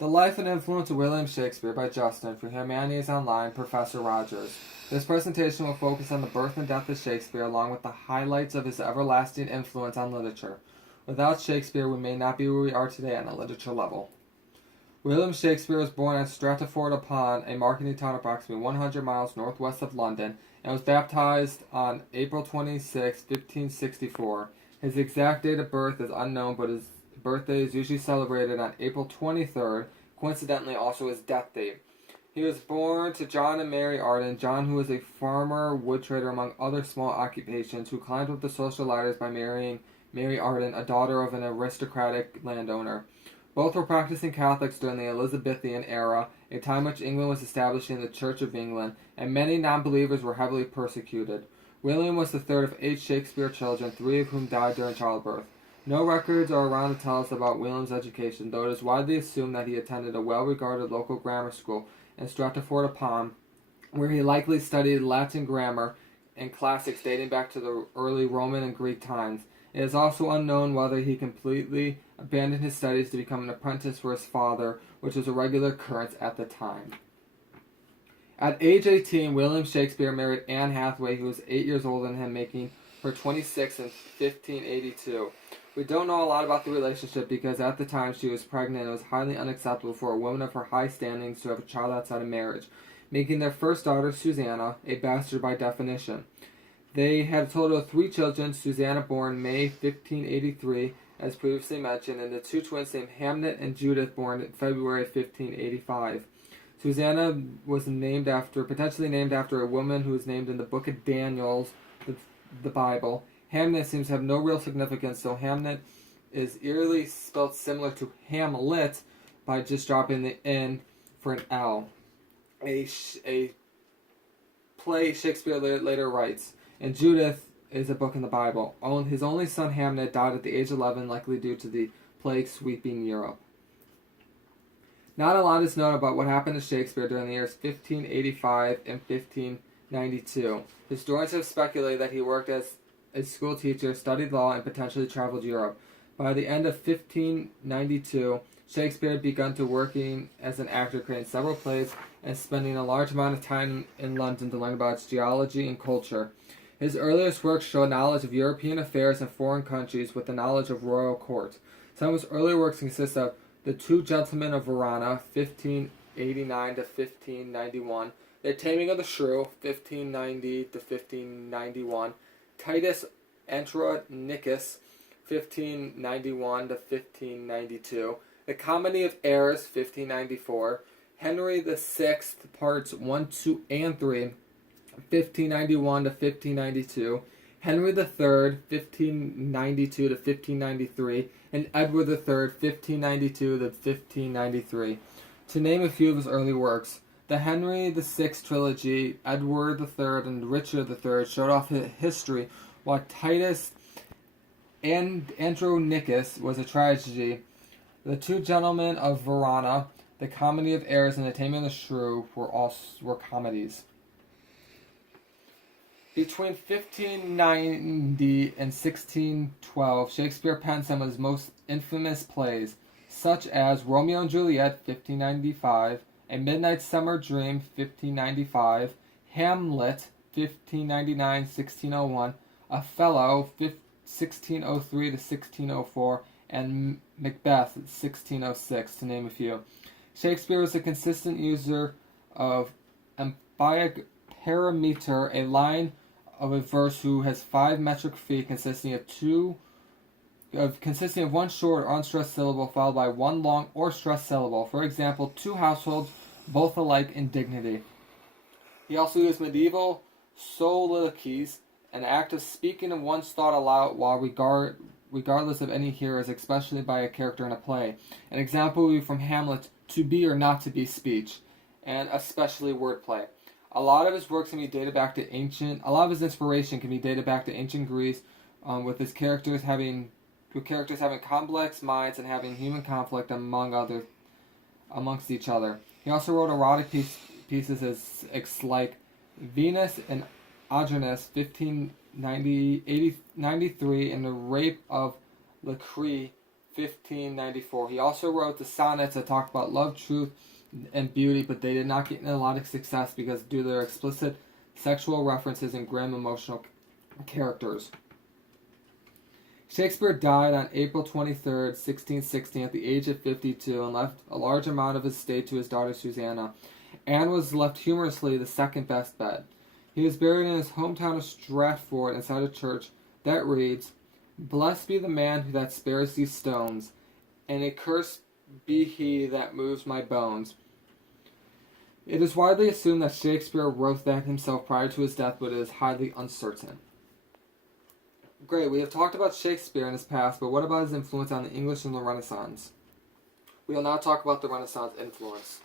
The Life and Influence of William Shakespeare by Justin for Humanities Online, Professor Rogers. This presentation will focus on the birth and death of Shakespeare along with the highlights of his everlasting influence on literature. Without Shakespeare, we may not be where we are today on a literature level. William Shakespeare was born at Stratford-upon, a marketing town approximately 100 miles northwest of London, and was baptized on April 26, 1564. His exact date of birth is unknown, but his birthday is usually celebrated on April 23rd, coincidentally also his death date. He was born to John and Mary Arden, John who was a farmer, wood trader, among other small occupations, who climbed up the social ladders by marrying Mary Arden, a daughter of an aristocratic landowner. Both were practicing Catholics during the Elizabethan era, a time which England was establishing the Church of England, and many non-believers were heavily persecuted. William was the third of 8 Shakespeare children, 3 of whom died during childbirth. No records are around to tell us about William's education, though it is widely assumed that he attended a well-regarded local grammar school in Stratford-upon, where he likely studied Latin grammar and classics dating back to the early Roman and Greek times. It is also unknown whether he completely abandoned his studies to become an apprentice for his father, which was a regular occurrence at the time. At age 18, William Shakespeare married Anne Hathaway, who was 8 years older than him, making her 26 in 1582. We don't know a lot about the relationship because at the time she was pregnant and it was highly unacceptable for a woman of her high standings to have a child outside of marriage, making their first daughter, Susanna, a bastard by definition. They had a total of 3 children, Susanna born May 1583, as previously mentioned, and the 2 twins named Hamnet and Judith born in February 1585. Susanna was potentially named after a woman who was named in the book of Daniel, the Bible. Hamnet seems to have no real significance, so Hamnet is eerily spelled similar to Hamlet by just dropping the N for an L. A play Shakespeare later writes, and Judith is a book in the Bible. His only son Hamnet died at the age of 11, likely due to the plague sweeping Europe. Not a lot is known about what happened to Shakespeare during the years 1585 and 1592. Historians have speculated that he worked as a school teacher, studied law, and potentially traveled Europe. By the end of 1592, Shakespeare had begun to working as an actor, creating several plays and spending a large amount of time in London to learn about its geology and culture. His earliest works show knowledge of European affairs and foreign countries with the knowledge of royal court. Some of his earlier works consist of The Two Gentlemen of Verona, 1589 to 1591, The Taming of the Shrew, 1590 to 1591, Titus Andronicus, 1591 to 1592, The Comedy of Errors, 1594, Henry VI, parts 1, 2, and 3, 1591 to 1592, Henry III, 1592 to 1593, and Edward III, 1592 to 1593. To name a few of his early works, the Henry VI trilogy, Edward III, and Richard III showed off his history, while Titus Andronicus was a tragedy. The Two Gentlemen of Verona, The Comedy of Errors, and The Taming of the Shrew were comedies. Between 1590 and 1612, Shakespeare penned some of his most infamous plays, such as Romeo and Juliet, 1595, A Midnight Summer Dream, 1595, Hamlet, 1599-1601, Othello, 1603 to 1604, and Macbeth, 1606, to name a few. Shakespeare was a consistent user of emphatic parameter, a line of a verse who has 5 metric feet consisting of one short or unstressed syllable followed by one long or stressed syllable. For example, 2 households, both alike in dignity. He also used medieval soliloquies, an act of speaking of one's thought aloud while regardless of any hearers, especially by a character in a play. An example would be from Hamlet's to be or not to be speech, and especially wordplay. A lot of his inspiration can be dated back to ancient Greece, with characters having complex minds and having human conflict amongst each other. He also wrote erotic pieces like Venus and Adonis, 1593, and The Rape of Lucrece, 1594. He also wrote the sonnets that talk about love, truth, and beauty, but they did not get a lot of success because due to their explicit sexual references and grim emotional characters. Shakespeare died on April 23rd, 1616, at the age of 52, and left a large amount of his estate to his daughter Susanna. Anne was left humorously the second best bet. He was buried in his hometown of Stratford inside a church that reads, "Blessed be the man that spares these stones, and accursed be he that moves my bones." It is widely assumed that Shakespeare wrote that himself prior to his death, but it is highly uncertain. Great, we have talked about Shakespeare in his past, but what about his influence on the English and the Renaissance? We will now talk about the Renaissance influence.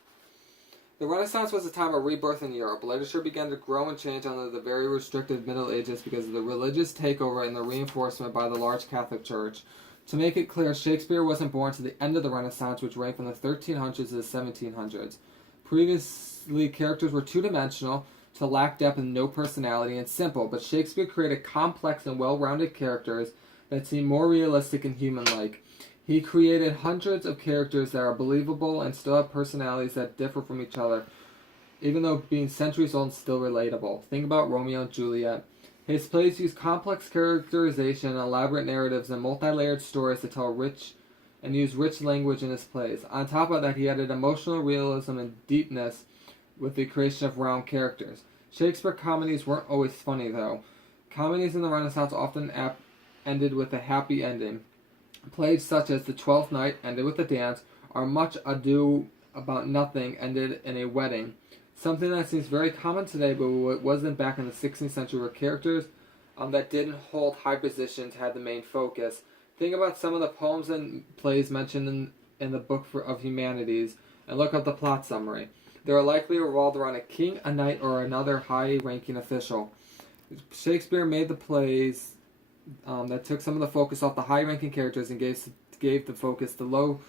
The Renaissance was a time of rebirth in Europe. Literature began to grow and change under the very restrictive Middle Ages because of the religious takeover and the reinforcement by the large Catholic Church. To make it clear, Shakespeare wasn't born to the end of the Renaissance, which ran from the 1300s to the 1700s. Previously, characters were two-dimensional, to lack depth and no personality, and simple, but Shakespeare created complex and well-rounded characters that seem more realistic and human-like. He created hundreds of characters that are believable and still have personalities that differ from each other, even though being centuries old and still relatable. Think about Romeo and Juliet. His plays use complex characterization, elaborate narratives, and multi-layered stories to tell rich and use rich language in his plays. On top of that, he added emotional realism and deepness with the creation of round characters. Shakespeare comedies weren't always funny, though. Comedies in the Renaissance often ended with a happy ending. Plays such as The Twelfth Night ended with a dance, or Much Ado About Nothing ended in a wedding. Something that seems very common today, but it wasn't back in the 16th century, where characters that didn't hold high positions had the main focus. Think about some of the poems and plays mentioned in the Book of Humanities, and look up the plot summary. They are likely revolved around a king, a knight, or another high-ranking official. Shakespeare made the plays that took some of the focus off the high-ranking characters and gave the focus to low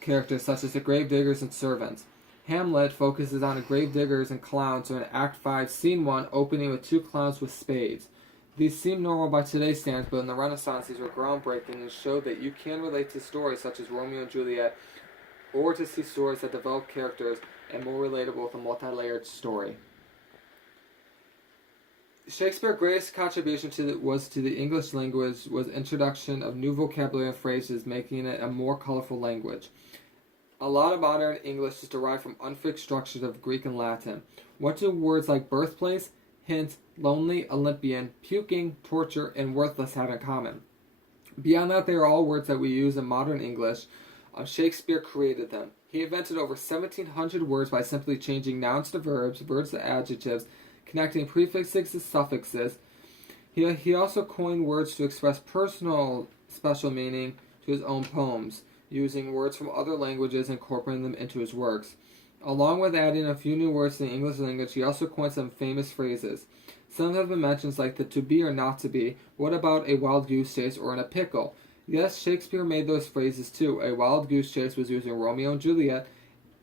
characters such as the gravediggers and servants. Hamlet focuses on the gravediggers and clowns, so in Act 5, Scene 1, opening with two clowns with spades. These seem normal by today's standards, but in the Renaissance these were groundbreaking and showed that you can relate to stories such as Romeo and Juliet, or to see stories that develop characters and more relatable with a multi-layered story. Shakespeare's greatest contribution to the English language was introduction of new vocabulary and phrases, making it a more colorful language. A lot of modern English is derived from unfixed structures of Greek and Latin. What do words like birthplace, hint, lonely, Olympian, puking, torture, and worthless have in common? Beyond that, they are all words that we use in modern English. Shakespeare created them. He invented over 1,700 words by simply changing nouns to verbs, verbs to adjectives, connecting prefixes to suffixes. He also coined words to express personal special meaning to his own poems, using words from other languages and incorporating them into his works. Along with adding a few new words to the English language, he also coined some famous phrases. Some have been mentioned like the to be or not to be, what about a wild goose chase or in a pickle? Yes, Shakespeare made those phrases too. A wild goose chase was using Romeo and Juliet,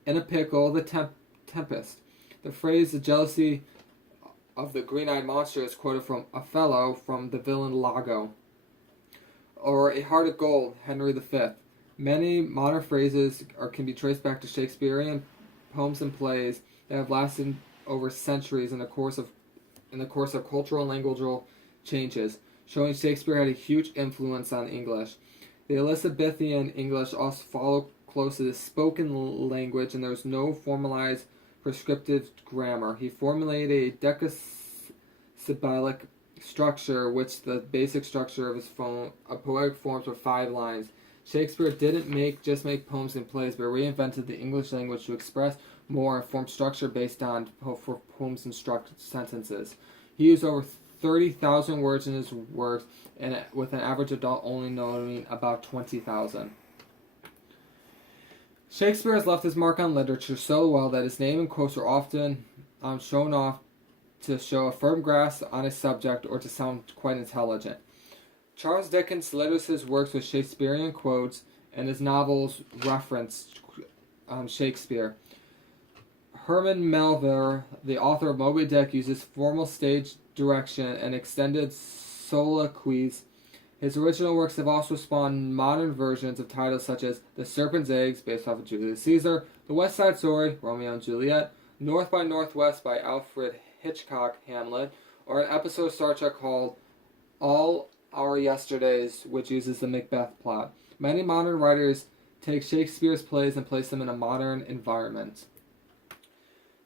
in a pickle, the Tempest. The phrase, the jealousy of the green-eyed monster, is quoted from Othello from the villain Iago. Or a heart of gold, Henry V. Many modern phrases can be traced back to Shakespearean poems and plays that have lasted over centuries in the course of cultural and languageal changes, showing Shakespeare had a huge influence on English. The Elizabethan English also followed close to the spoken language, and there was no formalized prescriptive grammar. He formulated a decasyllabic structure, which the basic structure of his poetic forms were 5 lines. Shakespeare didn't just make poems and plays, but reinvented the English language to express more and form structure based on for poems and sentences. He used over 30,000 words in his works, and with an average adult only knowing about 20,000. Shakespeare has left his mark on literature so well that his name and quotes are often shown off to show a firm grasp on a subject or to sound quite intelligent. Charles Dickens letters his works with Shakespearean quotes, and his novels reference Shakespeare. Herman Melville, the author of Moby Dick, uses formal stage direction and extended soliloquies His original works have also spawned modern versions of titles such as The Serpent's Eggs, based off of Julius Caesar, The West Side Story, Romeo and Juliet, North by Northwest by Alfred Hitchcock, Hamlet, or an episode of Star Trek called All Our Yesterdays, which uses the Macbeth plot. Many modern writers take Shakespeare's plays and place them in a modern environment.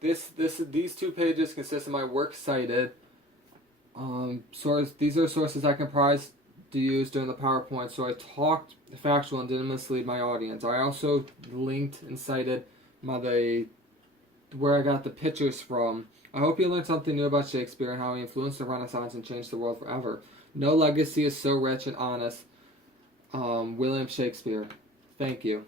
These 2 pages consist of my works cited. These are sources I comprised to use during the PowerPoint, so I talked factual and didn't mislead my audience. I also linked and cited where I got the pictures from. I hope you learned something new about Shakespeare and how he influenced the Renaissance and changed the world forever. No legacy is so rich and honest. William Shakespeare. Thank you.